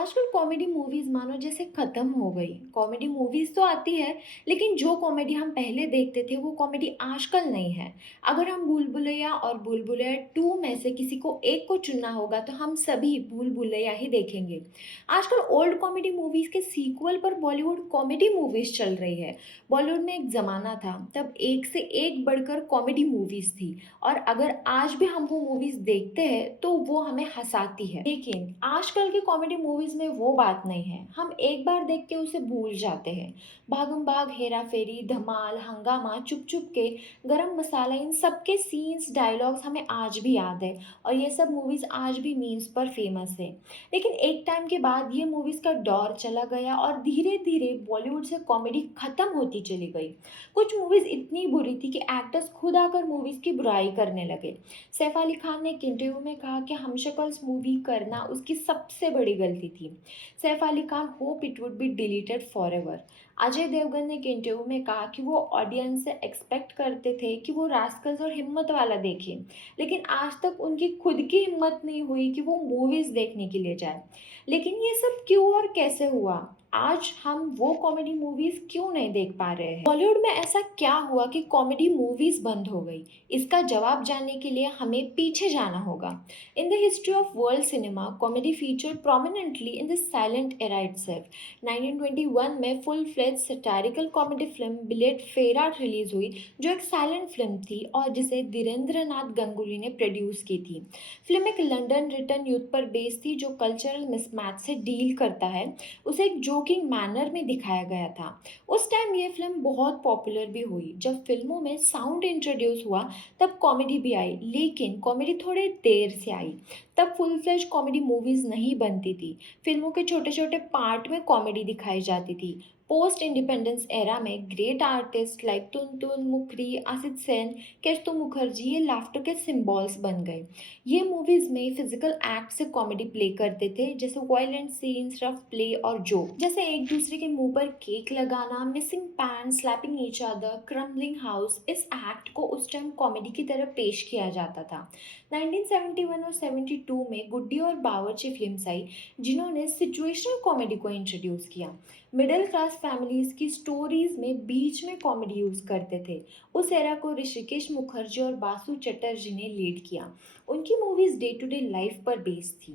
आजकल comedy movies मानो जैसे खत्म हो गई। कॉमेडी मूवीज तो आती है, लेकिन जो कॉमेडी हम पहले देखते थे वो कॉमेडी आजकल नहीं है। अगर हम भूल भुलैया और भूल भुलैया 2 में से किसी को एक को चुनना होगा तो हम सभी भूल भुलैया ही देखेंगे। आजकल ओल्ड कॉमेडी मूवीज के सीक्वल पर बॉलीवुड कॉमेडी मूवीज चल रही है। बॉलीवुड में एक जमाना था तब एक से एक बढ़कर कॉमेडी मूवीज थी, और अगर आज भी हम वो मूवीज देखते हैं तो वो हमें हंसाती है। लेकिन आजकल की कॉमेडी मूवीज में वो बात नहीं है, हम एक बार देख के उसे भूल जाते हैं। भागम भाग, हेरा फेरी, धमाल, हंगामा, चुप चुप के, गरम मसाला, इन सबके सीन्स डायलॉग्स हमें आज भी याद है, और ये सब मूवीज आज भी मीम्स पर फेमस है। लेकिन एक टाइम के बाद ये मूवीज का दौर चला गया और धीरे धीरे बॉलीवुड से कॉमेडी खत्म होती चली गई। कुछ मूवीज इतनी बुरी थी कि एक्टर्स खुद आकर मूवीज की बुराई करने लगे। सैफ अली खान ने एक इंटरव्यू में कहा कि हमशक्ल्स मूवी करना उसकी सबसे बड़ी गलती थी। Saif Ali Khan hope it would be deleted forever. Ajay Devgan ने एक इंटरव्यू में कहा कि वो ऑडियंस से एक्सपेक्ट करते थे कि वो रास्कल्स और हिम्मत वाला देखें, लेकिन आज तक उनकी खुद की हिम्मत नहीं हुई कि वो मूवीज देखने के लिए जाए। लेकिन ये सब क्यों और कैसे हुआ? आज हम वो कॉमेडी मूवीज क्यों नहीं देख पा रहे हैं? बॉलीवुड में ऐसा क्या हुआ कि कॉमेडी मूवीज बंद हो गई? इसका जवाब जानने के लिए हमें पीछे जाना होगा। In the history of world cinema, comedy featured prominently in the silent era itself. 1921 में full fledge satirical comedy film Bilat Pherat release हुई, जो एक साइलेंट फिल्म थी और जिसे धीरेन्द्र नाथ गंगुली ने प्रोड्यूस की थी। फिल्म एक लंदन रिटर्न यूथ पर बेस्ड थी जो कल्चरल मिसमैच से डील करता है। उसे एक जोकिंग मैनर में दिखाया गया था। उस टाइम ये फिल्म बहुत पॉपुलर भी हुई। जब फिल्मों में साउंड इंट्रोड्यूस हुआ तब कॉमेडी भी आई, लेकिन कॉमेडी थोड़े देर से आई। तब फुल फ्लेज कॉमेडी मूवीज नहीं बनती थी। फिल्मों के छोटे छोटे पार्ट में कॉमेडी दिखाई जाती थी। पोस्ट इंडिपेंडेंस एरा में ग्रेट आर्टिस्ट लाइक तुन मुखरी, आसिफ सेन, केतु मुखर्जी ये लाफ्टर के सिंबल्स बन गए। ये मूवीज में फिजिकल एक्ट से कॉमेडी प्ले करते थे, जैसे वायलेंट सीन्स, रफ प्ले और जोक, जैसे एक दूसरे के मुंह पर केक लगाना, missing pan, slapping each other, crumbling house. इस एक्ट को उस टाइम कॉमेडी की तरह पेश किया जाता था। 1971 और 72 में गुड्डी और बावर्ची फिल्म्स आई, जिन्होंने सिचुएशनल कॉमेडी को इंट्रोड्यूस किया। मिडिल क्लास फैमिलीज की स्टोरीज में बीच में कॉमेडी यूज करते थे। उस एरा को ऋषिकेश मुखर्जी और बासु चटर्जी ने लीड किया। उनकी movies day to day life पर बेस्ड थी।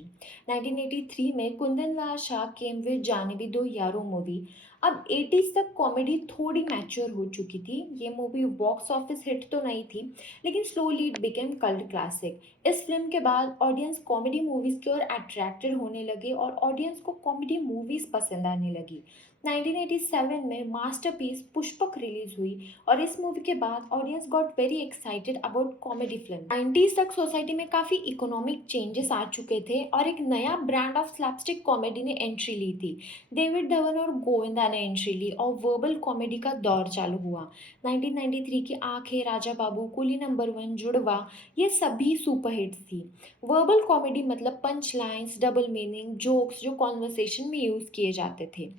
1983 में कुंदन लाल शाह केम विद जाने भी दो यारों मूवी। अब 80s तक कॉमेडी थोड़ी मैच्योर हो चुकी थी। ये मूवी बॉक्स ऑफिस हिट तो नहीं थी, लेकिन slowly it became cult classic. इस फिल्म के बाद ऑडियंस कॉमेडी मूवीज की ओर अट्रैक्टेड होने लगे और ऑडियंस को कॉमेडी मूवीज पसंद आने लगी। 1987 में मास्टरपीस पुष्पक रिलीज हुई, और इस मूवी के बाद audience got very excited about comedy film. 90s तक सोसाइटी में काफ़ी इकोनॉमिक चेंजेस आ चुके थे और एक नया ब्रांड ऑफ स्लैपस्टिक कॉमेडी ने एंट्री ली थी। डेविड धवन और गोविंदा ने एंट्री ली और वर्बल कॉमेडी का दौर चालू हुआ। 1993 की आंखें, राजा बाबू, कुली नंबर 1, जुड़वा, ये सभी सुपरहिट्स थी। वर्बल कॉमेडी मतलब punch lines, double meaning, jokes जो कॉन्वर्सेशन में यूज़ किए जाते थे।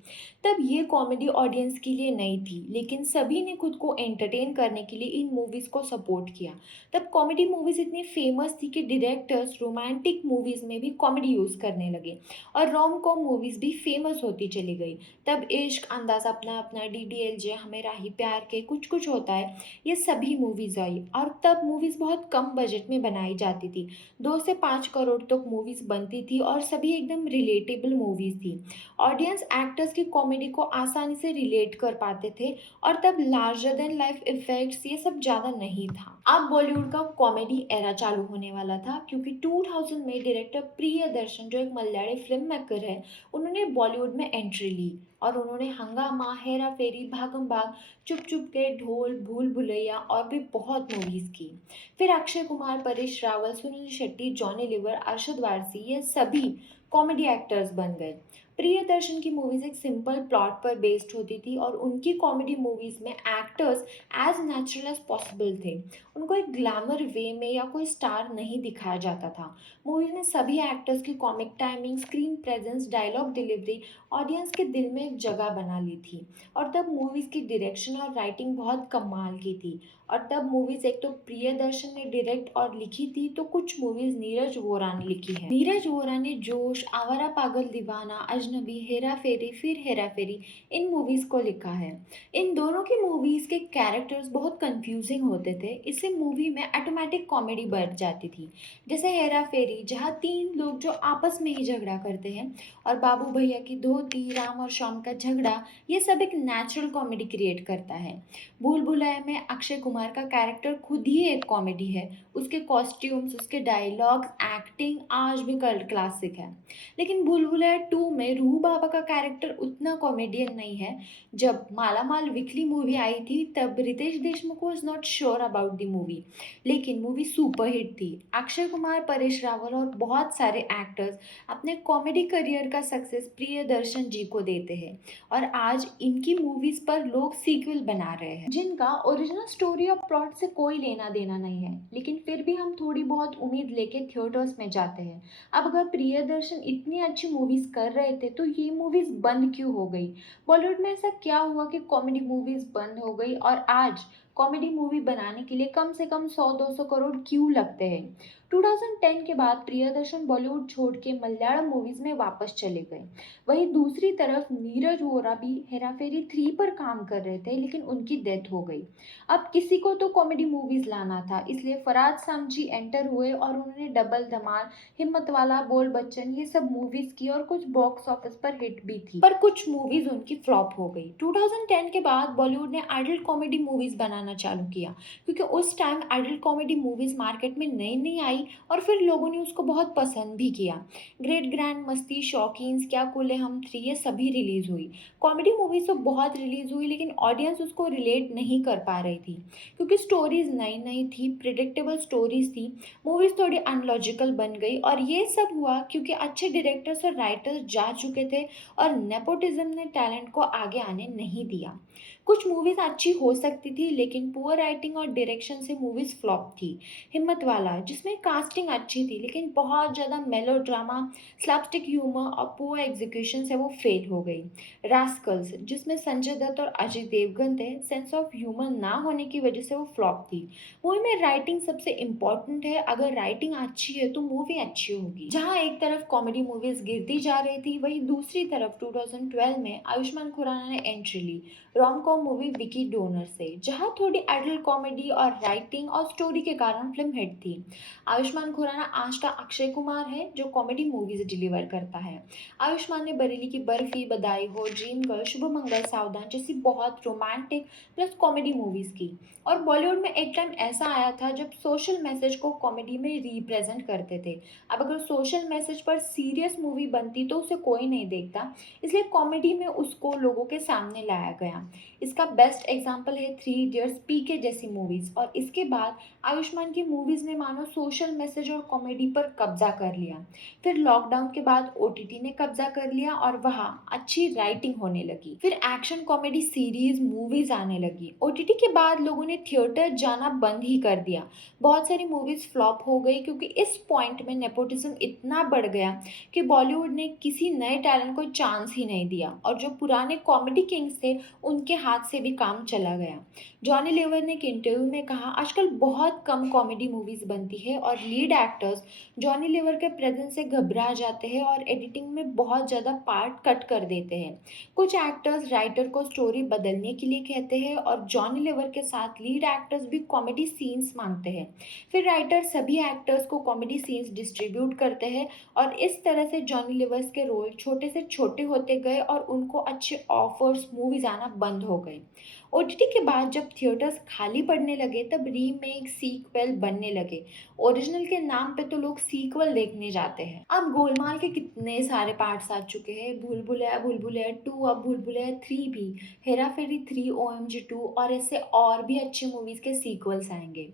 तब ये कॉमेडी ऑडियंस के लिए नई थी, लेकिन सभी ने खुद को एंटरटेन करने के लिए इन मूवीज़ को सपोर्ट किया। तब कॉमेडी मूवीज़ इतनी फेमस थी कि डायरेक्टर्स रोमांटिक मूवीज़ में भी कॉमेडी यूज़ करने लगे, और रोम कॉम मूवीज़ भी फेमस होती चली गई। तब इश्क, अंदाज़ अपना अपना, डीडीएलजे, हमें राही प्यार के, कुछ कुछ होता है, ये सभी मूवीज़ आई। और तब मूवीज़ बहुत कम बजट में बनाई जाती थी। 2 से 5 करोड़ तक मूवीज़ बनती थी और सभी एकदम रिलेटेबल मूवीज़ थी। ऑडियंस एक्टर्स की कॉमेडी को आसानी से रिलेट कर पाते थे, और तब लार्जर देन लाइफ इफेक्ट्स ये सब ज़्यादा नहीं था। अब बॉलीवुड का कॉमेडी एरा चालू होने वाला था, क्योंकि 2000 में डायरेक्टर प्रियदर्शन, जो एक मलयाली फिल्म मेकर है, उन्होंने बॉलीवुड में एंट्री ली और उन्होंने हंगामा, हेरा फेरी, भागम भाग, चुप चुप के, ढोल, भूल भुलैया और भी बहुत मूवीज़ की। फिर अक्षय कुमार, परेश रावल, सुनील शेट्टी, जॉनी लीवर, अरशद वारसी, ये सभी कॉमेडी एक्टर्स बन गए। प्रियदर्शन की मूवीज़ एक सिंपल प्लॉट पर बेस्ड होती थी और उनकी कॉमेडी मूवीज़ में actors as natural as possible थे। उनको एक ग्लैमर वे में या कोई स्टार नहीं दिखाया जाता था। मूवीज़ में सभी एक्टर्स की comic timing, screen presence, dialogue delivery audience के दिल में एक जगह बना ली थी। और तब मूवीज़ की डायरेक्शन और राइटिंग बहुत कमाल की थी। और तब मूवीज़ एक तो प्रियदर्शन ने डायरेक्ट और लिखी थी, तो कुछ मूवीज़ नीरज वोरा ने लिखी है। नीरज वोरा ने जोश, आवारा पागल दीवाना, अजनबी, हेरा फेरी, फिर हेरा फेरी इन मूवीज़ को लिखा है। इन दोनों की मूवीज़ के कैरेक्टर्स बहुत कंफ्यूजिंग होते थे, इससे मूवी में ऑटोमेटिक कॉमेडी बढ़ जाती थी। जैसे हेरा फेरी, जहाँ 3 लोग जो आपस में ही झगड़ा करते हैं, और बाबू भैया की धोती, राम और श्याम का झगड़ा, ये सब एक नेचुरल कॉमेडी क्रिएट करता है। भूल भुलैया में अक्षय कुमार का कैरेक्टर खुद ही एक कॉमेडी है। उसके कॉस्ट्यूम्स, उसके डायलॉग्स, एक्टिंग आज भी कल्ट क्लासिक है। लेकिन भूल भुलैया 2 में रूह बाबा का कैरेक्टर उतना कॉमेडियन नहीं है। जब माला माल वीकली मूवी आई थी, तब Riteish Deshmukh was not sure about the movie, लेकिन मूवी सुपरहिट थी। अक्षय कुमार, परेश रावल और बहुत सारे एक्टर्स अपने कॉमेडी करियर का सक्सेस प्रियदर्शन जी को देते हैं, और आज इनकी मूवीज पर लोग सीक्वल बना रहे हैं जिनका ओरिजिनल स्टोरी और प्लॉट से कोई लेना देना नहीं है, लेकिन फिर भी हम थोड़ी बहुत उम्मीद लेके थिएटर्स में जाते हैं। अब अगर प्रियदर्शन इतनी अच्छी मूवीज कर रहे थे, तो ये मूवीज बंद क्यों हो गई? बॉलीवुड में ऐसा क्या हुआ कि कॉमेडी मूवीज बंद हो गई, और आज कॉमेडी मूवी बनाने के लिए कम से कम 100-200 करोड़ क्यों लगते हैं? 2010 के बाद प्रियदर्शन बॉलीवुड छोड़ के मलयालम मूवीज में वापस चले गए। वहीं दूसरी तरफ नीरज वोरा भी हेरा फेरी 3 पर काम कर रहे थे, लेकिन उनकी डेथ हो गई। अब किसी को तो कॉमेडी मूवीज लाना था, इसलिए फराज सामजी एंटर हुए और उन्होंने डबल धमाल, हिम्मत वाला, बोल बच्चन ये सब मूवीज की, और कुछ बॉक्स ऑफिस पर हिट भी थी, पर कुछ मूवीज उनकी फ्लॉप हो गई। 2010 के बाद बॉलीवुड ने एडल्ट कॉमेडी मूवीज बनाना चालू किया, क्योंकि उस time adult comedy movies market में नई नई आई, और फिर लोगों ने उसको बहुत पसंद भी किया। ग्रेट ग्रैंड मस्ती, शौकीन्स, क्या कुल है हम 3, ये सभी रिलीज हुई। कॉमेडी मूवीज तो बहुत रिलीज हुई, लेकिन ऑडियंस उसको रिलेट नहीं कर पा रही थी, क्योंकि स्टोरीज नई नई थी, प्रिडिक्टेबल स्टोरीज थी। मूवीज थोड़ी अनलॉजिकल बन गई, और ये सब हुआ क्योंकि अच्छे डायरेक्टर्स और राइटर्स जा चुके थे, और नेपोटिज्म ने टैलेंट को आगे आने नहीं दिया। कुछ मूवीज अच्छी हो सकती थी, लेकिन पुअर राइटिंग और डायरेक्शन से मूवीज फ्लॉप थी। हिम्मत वाला, जिसमें कास्टिंग अच्छी थी, लेकिन बहुत ज़्यादा मेलोड्रामा, स्लैपस्टिक ह्यूमर और पुअर एग्जीक्यूशन से वो फेल हो गई। रास्कल्स, जिसमें संजय दत्त और अजय देवगन थे, सेंस ऑफ ह्यूमर ना होने की वजह से वो फ्लॉप थी। मूवी में राइटिंग सबसे इम्पोर्टेंट है, अगर राइटिंग अच्छी है तो मूवी अच्छी होगी। जहाँ एक तरफ कॉमेडी मूवीज गिरती जा रही थी, वहीं दूसरी तरफ 2012 में आयुष्मान खुराना ने एंट्री ली rom com movie Vicky Donor से, जहाँ थोड़ी एडल्ट कॉमेडी और राइटिंग और स्टोरी के कारण फिल्म हिट थी। आयुष्मान खुराना आज का अक्षय कुमार है, जो कॉमेडी मूवीज डिलीवर करता है। आयुष्मान ने बरेली की बर्फी, बधाई हो, ड्रीम गर्ल, शुभ मंगल, सावधान जैसी बहुत रोमांटिक प्लस कॉमेडी मूवीज की। और बॉलीवुड में एक टाइम ऐसा आया था जब सोशल मैसेज को कॉमेडी में रिप्रेजेंट करते थे। अब अगर सोशल मैसेज पर सीरियस मूवी बनती तो उसे कोई नहीं देखता, इसलिए कॉमेडी में उसको लोगों के सामने लाया गया। इसका बेस्ट एग्जाम्पल है 3 इडियट्स, पीके जैसी मूवीज। और इसके बाद आयुष्मान की मूवीज ने मानो सोशल मैसेज और कॉमेडी पर कब्जा कर लिया। फिर लॉकडाउन के बाद ओटीटी ने कब्जा कर लिया, और वहाँ अच्छी राइटिंग होने लगी। फिर एक्शन कॉमेडी सीरीज मूवीज आने लगी। ओटीटी के बाद लोगों ने थिएटर जाना बंद ही कर दिया। बहुत सारी मूवीज फ्लॉप हो गई, क्योंकि इस पॉइंट में नेपोटिज्म इतना बढ़ गया कि बॉलीवुड ने किसी नए टैलेंट को चांस ही नहीं दिया, और जो पुराने कॉमेडी किंग्स थे उनके हाथ से भी काम चला गया। जॉनी लीवर ने एक इंटरव्यू में कहा, आजकल बहुत कम कॉमेडी मूवीज बनती है, और लीड एक्टर्स जॉनी लीवर के प्रेजेंस से घबरा जाते हैं और एडिटिंग में बहुत ज़्यादा पार्ट कट कर देते हैं। कुछ एक्टर्स राइटर को स्टोरी बदलने के लिए कहते हैं, और जॉनी लीवर के साथ लीड एक्टर्स भी कॉमेडी सीन्स मांगते हैं। फिर राइटर सभी एक्टर्स को कॉमेडी सीन्स डिस्ट्रीब्यूट करते हैं, और इस तरह से जॉनी लीवर्स के रोल छोटे से छोटे होते गए, और उनको अच्छे ऑफर्स मूवीज आना बंद हो गए। ओटीटी के बाद जब थिएटर्स खाली पड़ने लगे, तब रीमेक, सीक्वल बनने लगे। ओरिजिनल ओरिजिनल के नाम पे तो लोग सीक्वल देखने जाते हैं। अब गोलमाल के कितने सारे पार्ट्स आ चुके हैं, भूल भुलैया 2, अब भूल भुलैया 3 भी, हेरा फेरी 3, ओएमजी 2 और ऐसे और भी अच्छी मूवीज के सीक्वल्स आएंगे।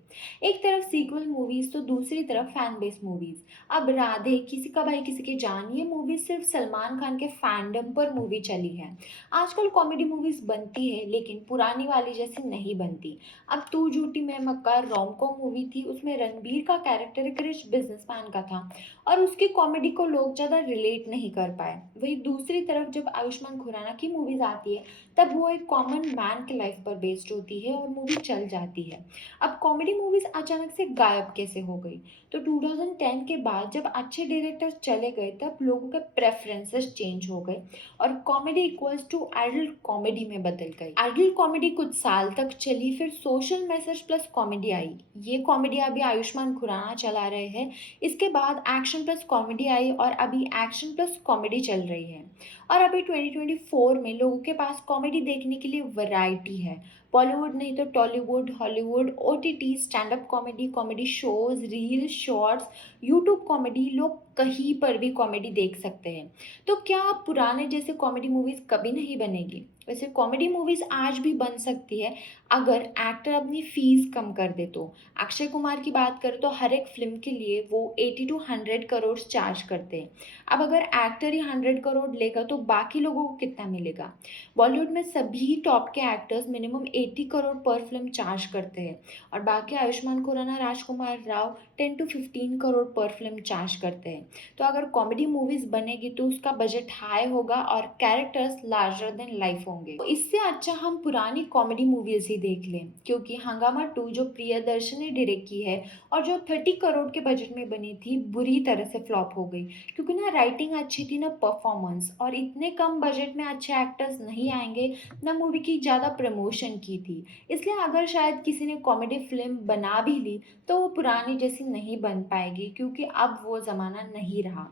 एक तरफ सीक्वल मूवीज तो दूसरी तरफ फैन बेस मूवीज। अब राधे, किसी का भाई किसी की जान, ये मूवी सिर्फ सलमान खान के फैंडम पर मूवी चली है। आजकल कॉमेडी मूवीज बनती है लेकिन पुरानी वाली जैसी नहीं बनती। अब तू झूठी मैं मक्कार रोम कॉम मूवी थी, उसमें रणबीर का कैरेक्टर एक रिच बिजनेसमैन का था और उसकी कॉमेडी को लोग ज़्यादा रिलेट नहीं कर पाए। वही दूसरी तरफ जब आयुष्मान खुराना की मूवीज आती है तब वो एक कॉमन मैन के लाइफ पर बेस्ड होती है और मूवी चल जाती है। अब कॉमेडी मूवीज अचानक से गायब कैसे हो गई? तो 2010 के बाद जब अच्छे डायरेक्टर्स चले गए तब लोगों के प्रेफरेंसेस चेंज हो गए और comedy equals to adult comedy में बदल गई। एडल्ट कॉमेडी कुछ साल तक चली, फिर social message plus comedy I. ये कॉमेडी अभी आयुष्मान खुराना चला रहे हैं। इसके बाद एक्शन प्लस कॉमेडी आई और अभी एक्शन प्लस कॉमेडी चल रही है। और अभी 2024 में लोगों के पास कॉमेडी देखने के लिए वैरायटी है। बॉलीवुड नहीं तो Tollywood, Hollywood, OTT, stand up comedy, comedy shows, reel, shorts, YouTube comedy, लोग कहीं पर भी कॉमेडी देख सकते हैं। तो क्या अब पुराने जैसे कॉमेडी मूवीज कभी नहीं बनेगी? वैसे कॉमेडी मूवीज आज भी बन सकती है अगर एक्टर अपनी फीस कम कर दे तो। अक्षय कुमार की बात करें तो हर एक फिल्म के लिए वो 80 to 100 करोड़ चार्ज करते हैं। अब अगर एक्टर ही 100 करोड़ लेगा तो बाकी लोगों को कितना मिलेगा? बॉलीवुड में सभी टॉप के एक्टर्स मिनिमम 80 करोड़ पर फिल्म चार्ज करते हैं और बाकी आयुष्मान खुराना, राजकुमार राव 10 to 15 करोड़ पर फिल्म चार्ज करते हैं। तो अगर कॉमेडी मूवीज बनेगी तो उसका बजट हाई होगा और कैरेक्टर्स लार्जर देन लाइफ होंगे। तो इससे अच्छा हम पुरानी कॉमेडी मूवीज ही देख लें, क्योंकि हंगामा 2 जो प्रियदर्शन ने डायरेक्ट की है और जो 30 करोड़ के बजट में बनी थी, बुरी तरह से फ्लॉप हो गई। क्योंकि ना राइटिंग अच्छी थी ना परफॉर्मेंस, और इतने कम बजट में अच्छे एक्टर्स नहीं आएंगे, ना मूवी की ज़्यादा प्रमोशन की थी। इसलिए अगर शायद किसी ने कॉमेडी फिल्म बना भी ली तो वो पुरानी जैसी नहीं बन पाएगी, क्योंकि अब वो ज़माना नहीं रहा।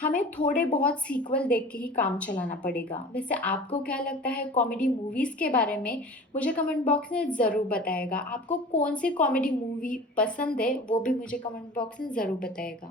हमें थोड़े बहुत सीक्वल देख के ही काम चलाना पड़ेगा। वैसे आपको क्या लगता है कॉमेडी मूवीज़ के बारे में? मुझे कमेंट बॉक्स में ज़रूर बताएगा। आपको कौन सी कॉमेडी मूवी पसंद है वो भी मुझे कमेंट बॉक्स में ज़रूर बताएगा।